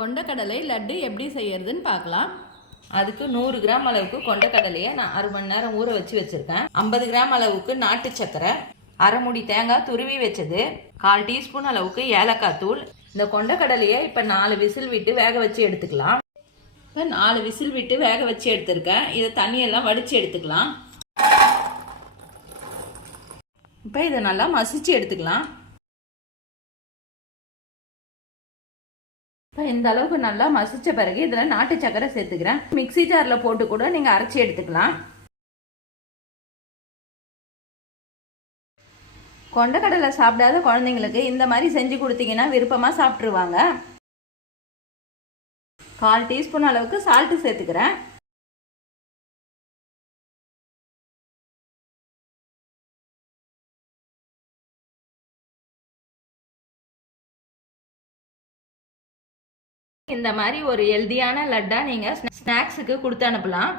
கொண்டக்கடலை லட்டு எப்படி செய்யறதுன்னு பார்க்கலாம். அதுக்கு நூறு கிராம் அளவுக்கு கொண்டக்கடலையை நான் அரை மணி நேரம் ஊற வச்சு வச்சிருக்கேன். ஐம்பது கிராம் அளவுக்கு நாட்டு சக்கரை அரை முடி தேங்காய் துருவி வச்சது கால் டீஸ்பூன் அளவுக்கு ஏலக்காய் தூள். இந்த கொண்டக்கடலையை இப்போ நாலு விசில் விட்டு வேக வச்சு எடுத்துக்கலாம். இப்போ நாலு விசில் விட்டு வேக வச்சு எடுத்திருக்கேன். இதை தண்ணியெல்லாம் வடித்து எடுத்துக்கலாம். இப்போ இதை நல்லா மசிச்சு எடுத்துக்கலாம். இந்த அளவுக்கு நல்லா மசிச்ச பிறகு இதில் நாட்டு சக்கரை சேர்த்துக்கிறேன். மிக்சி ஜாரில் போட்டு கூட நீங்கள் அரைச்சி எடுத்துக்கலாம். கொண்டக்கடலை சாப்பிடாத குழந்தைங்களுக்கு இந்த மாதிரி செஞ்சு கொடுத்தீங்கன்னா விருப்பமாக சாப்பிட்ருவாங்க கால் டீஸ்பூன் அளவுக்கு சால்ட்டு சேர்த்துக்கிறேன். இந்த மாதிரி ஒரு ஹெல்தியான லட்டா நீங்கள் ஸ்நாக்ஸுக்கு கொடுத்து அனுப்பலாம்.